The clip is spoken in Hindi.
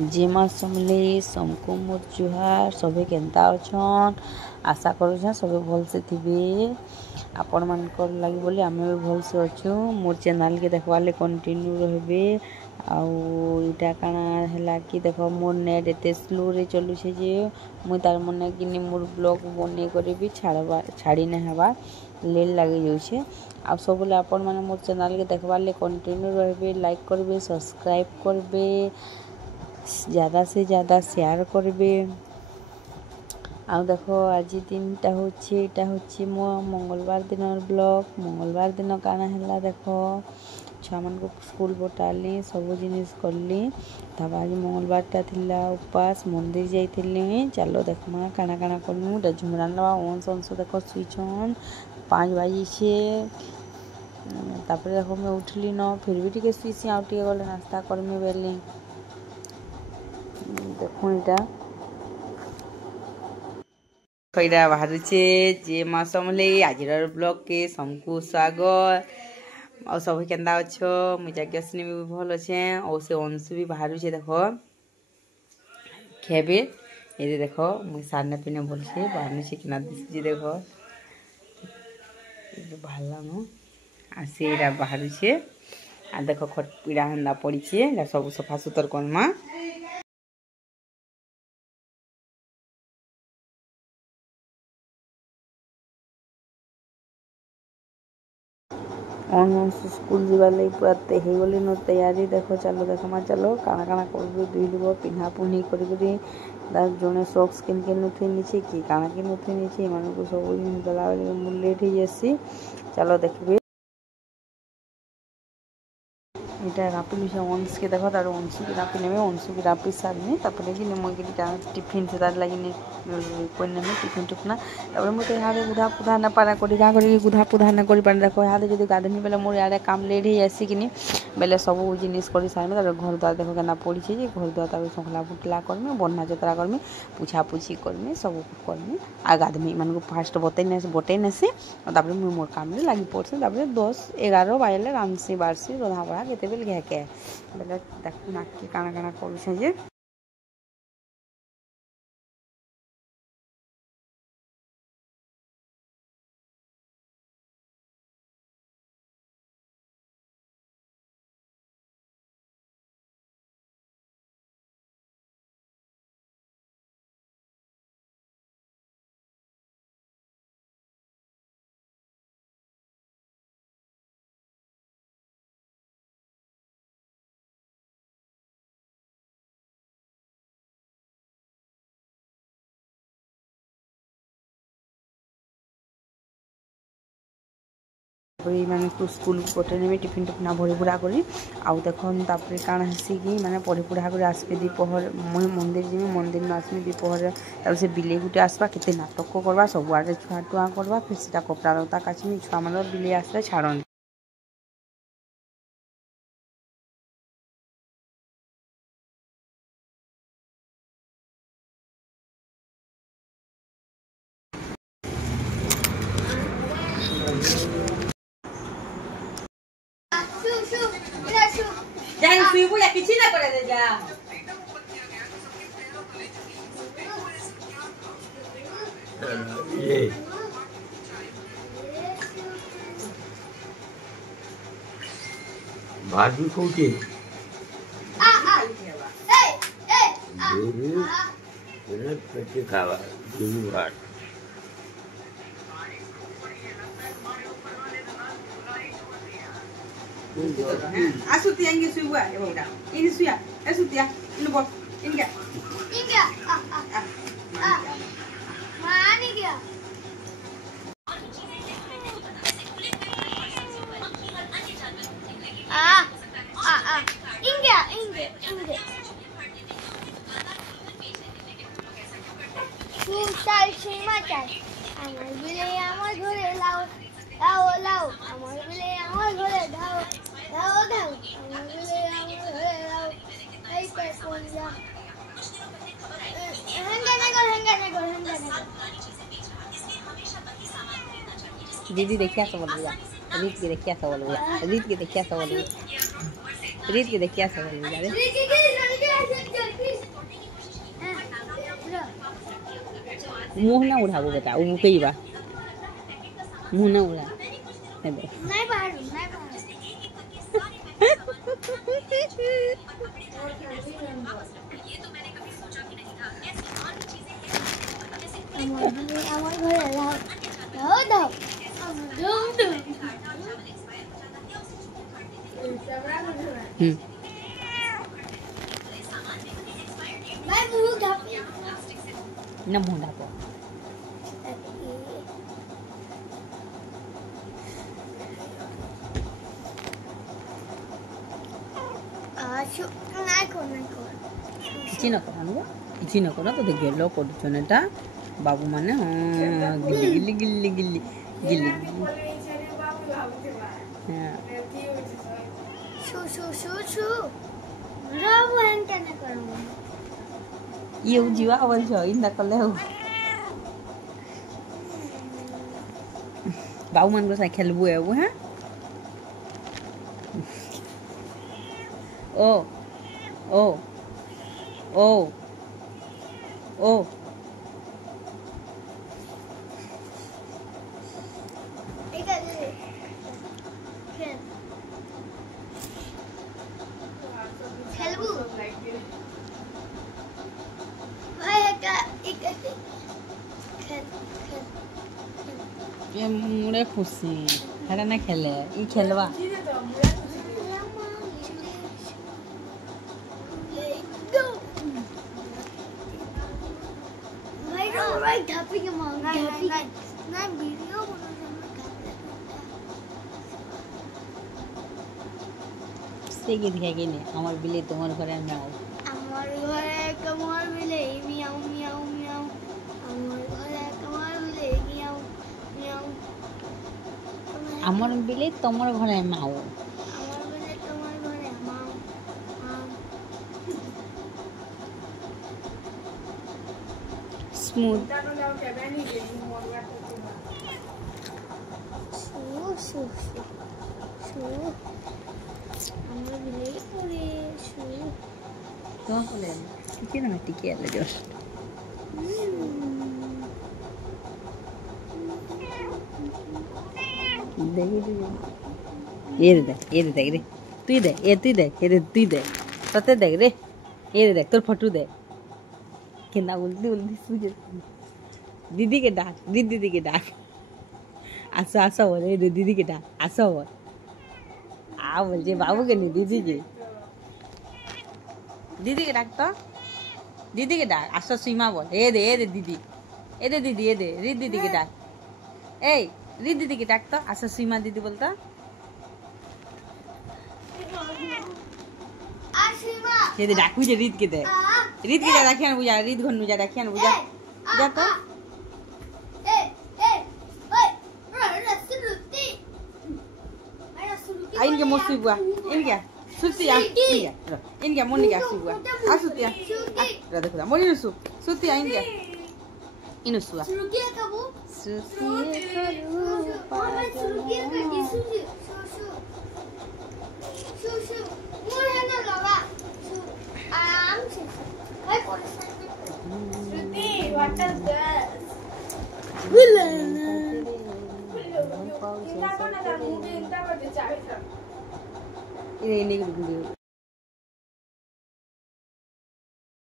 जे माँ समले समको मोर जुहार सभी केन्ता अच्छन आशा करूँ सब भल से थे आपण मानकर लगे बोले आम भी भल से अच्छु मोर चैनल के देखवाले कंटिन्यू रहे आईटा काना है कि देख मोर नेट एत स्लो रे चलुचे जे मुई तार मन कि मोर ब्लॉग बन कर छाड़ी नहीं हवा लेट लगे जाऊे आ सब बोले आपण मैंने मोर चैनल के देखवाले कंटिन्यू रहे लाइक करेंगे सब्सक्राइब करेंगे ज़्यादा से ज़्यादा शेयर करेंगे आ देखो आज दिनटा हूँ मो मंगलवार दिन ब्लॉग मंगलवार दिन काना है देखो छुआ मान को स्कूल पठाली सब जिनिस कली तब आज मंगलवारटा थिला उपास मंदिर जाइली चलो देखमा काना काना करमु झुमरान अंश अंश देख सुईछन 5 बजे तापर देखो मैं उठली न फिर भी टे सुईसी आउ टे गले नास्ता करमी बेली देखो यहाँ बाहर जे माँ समले आज ब्लॉग के सबको स्वागत और सब केन्दा अच्छ मुझे जाग्ञासिनी भी भल अच्छे और से अंशु भी बाहर देख खेबे ये देख मुझे सारने पिने भल से बाहर से किना दिशे देख भालानो आ से बाहर आ देख खट पीड़ा हंदा पड़ी सब सफा सुतर करमा स्कूल जीवार लगे पूरा हो गली न तैयारी देख चलो देखमा चलो काना काना कर दुईब पिन्हा पुन्ही कर जड़े सॉक्स किन के नुथी नीचे कि काना के नुथी नीचे मान को सब जिन गला मुझे लेट हो जासी चलो देखिए এটা রাপি লিছে অংশ के देख तार अंश की रापी नेमे अंश की रापी सारनी तापर कि मुझे टिफिन से तार लगी कोई नेमे टिफिन टुकना तापर मुझे यहाँ गुधा पुधा ना पारा कर गुधा पुधा ना कर देख यहाँ जो गाधनी बेले मोर यार काम लेट हो जासी कि बेले सब जिनिस कर सारे तार घर द्वार देख केना पड़ी घर द्वार तार सखला फुटला करमी बन्हा जतरा करमी पुछा पुछी करमी सब करमी आ गाधमी मान फास्ट बटे नेसी तापर मुझे मोर काम लगी पड़से 10-11 बाजले रांधसी बारसी रधा बड़ा के बेल घे बेले देख नाक काना काना कर मैंने तो स्कूल पटे नेमे टिफिन टुफिना भरी भुरा करी आउ देखन तापर काना हेसी कि माने पढ़ी पुढ़ा कर आसबे दीपहर मुई मंदिर जी मंदिर में आसमी दीपहर तापर से बिले गुटे आसबा केते नाटक करवा सब आड़े छुआ टुआ करवा फिर से कपड़ा लता काचमी छुआ मान बिले आसले छाड़न किसी ना करे दे जा ये भाजी कोची ये पेटी खावा दूध भात Asuti yang isu gua, ya udah. Ini su ya, asuti ya. Ini bos, ini enggak. Mana dia? Enggak. Susah cuma cai. Amal bile amal gore lau. Amal bile amal gore dhao. Amal bile amal gore lau. Hai telepon ya. Hengga nego. दीदी देखिया सब बोल रहा रीत के देखिया सब बोल रहा रीत के देखिया सब बोल रहा रीत के देखिया सब बोल रहा मुंह ना उठाबो बेटा उ कईबा मुंह ना उड़ा हे देख नहीं बाहर আমার ঘরে লাও দাও দাও দুম দুম मैं मुंह ढाप ना मुंह ढाको आशु नहीं को चिनो करा चिनो करा तो गेलो कोडचनेटा बाबू माने गिल्ली गिल्ली गिल्ली गिल्ली हां शू शू शू शू राव एन केने करू ये जीवा आवल छ इंदा कले हो बाबू मन को सा खेलबो है वो हैं ओ ओ ओ ओ ये मुड़े खुशी हेरा ना खेले ई खेलवा Right, tapping your mom. Tapping. Not video. से के दिखा के ने हमर बिले तुम्हार घरे में आओ আমার ঘরে কমর বিলে মিয়াও মিয়াও মিয়াও আমার ঘরে কমর বিলে মিয়াও মিয়াও हमर बिले तुम्हार घरे में आओ আমার বিলে তোমার ঘরে মাও মাও स्मूथ শু শু শু আমার বিলে পড়ে শু तो बोले ठीक है ना टिके ले जो ये दे रे तू दे ये तू दे ये तू दे तते देख रे ये देख तोर फोटो दे केना उल्टी उल्टी सूझ दीदी के डाक दीदी के डाक आसो आसो बोले दीदी के डाक आसो बोल आ बोल जे बाबू के नहीं दीदी के डाक तो दीदी के डाक आसो सीमा बोल ए दे दीदी ए दे दीदी ए दे रीत दीदी के डाक ए रीत दीदी के डाक तो आसो सीमा दीदी बोलता आशीमा ये दे डाक मुझे रीत के दे रीत के जा रखियान बुझा रीत घन बुझा रखियान बुझा जा तो ए ओए रसरुती मेरा सुरुती इनके मोसी बुआ इनके सुती आ इनके मोनी के आसु बुआ आ सुती आ रा देखो मोनी नु सुती आ इनके इनु सुआ सुरुती का वो सुती करू मैं सुरुती का की सुती शू शू मोर है ना लगा आराम से भाई कौन सा श्रुति व्हाट इज दिस विलन ये नहीं